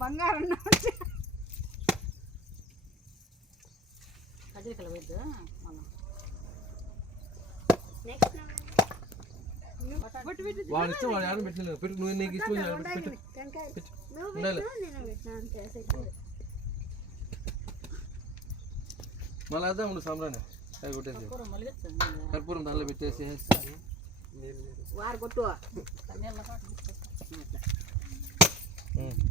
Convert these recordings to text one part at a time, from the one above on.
பங்காரம் மலாதான் சாப்பிட கற்பூரம் நல்ல வித்தியாசம் Mm-hmm.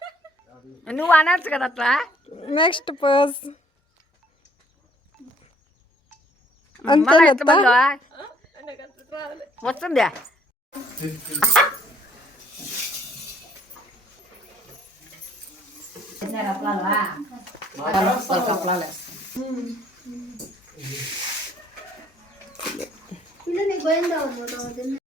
ನೀವು ಅನಾಥಕದತ್ತ ನೆಕ್ಸ್ಟ್ ಪರ್ಸ್ ಮತ್ತೊಂದ್ಯ ಹ್ಞೂ ಇಲ್ಲ ನೀವು ಬಂದ